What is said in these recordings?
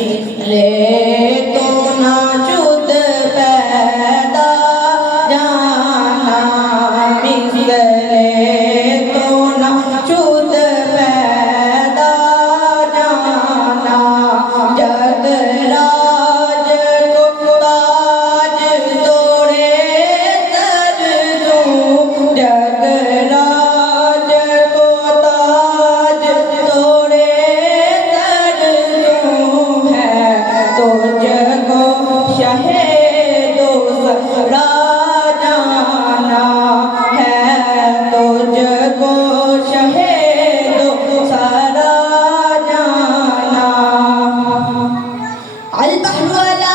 मिसले तो ना जुद पैदा जाना मिसले तो ना जुद पैदा जाना जगराज को ताज तोड़े सर दूं जगराज को ताज तोड़े सर दूं है तो जगो शहेदो सरा जाना है तो जगो शहेदो सरा जाना अल बहर वाला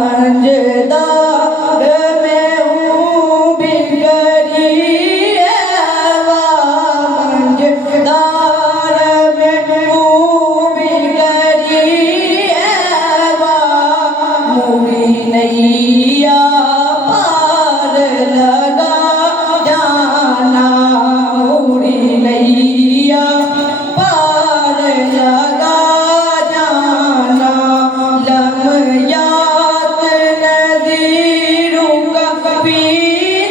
मंजदार में हूँ बिगड़ी मंजदार में हूँ बिगड़ी मुड़ी नैया पार लगा जाना मुड़ी नैया पार लगा जाना लम्यात नज़ीरों का भी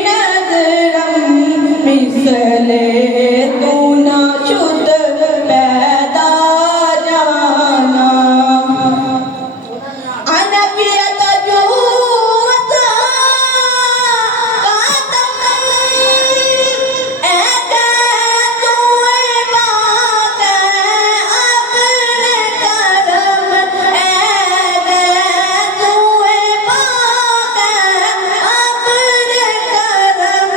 नज़रम मिसले तू ना शुद्ध पैदा जाना अनबियत जो कातम ए तुए बात अपने करम ए तुए बात अपने करम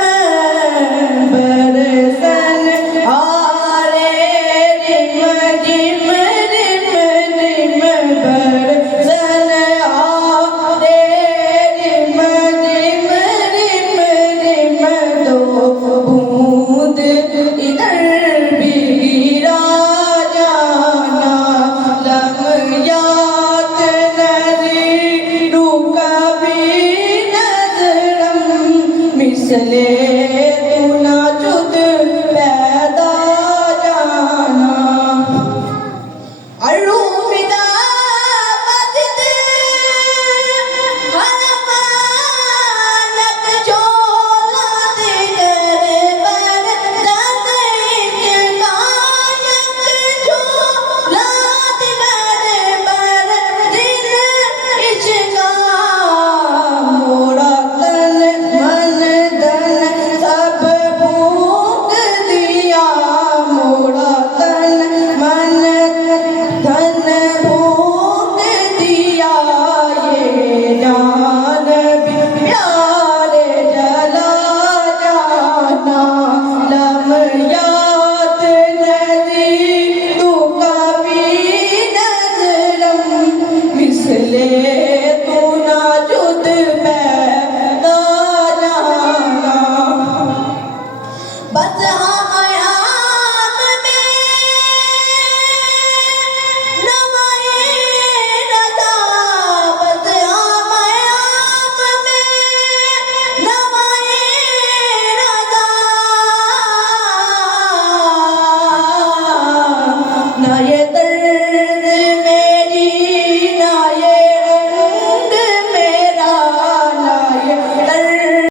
बरसन आरे रिम जिम रिम रिम बरसन आरे रिम जिम रिम रिम दो बूंद इधर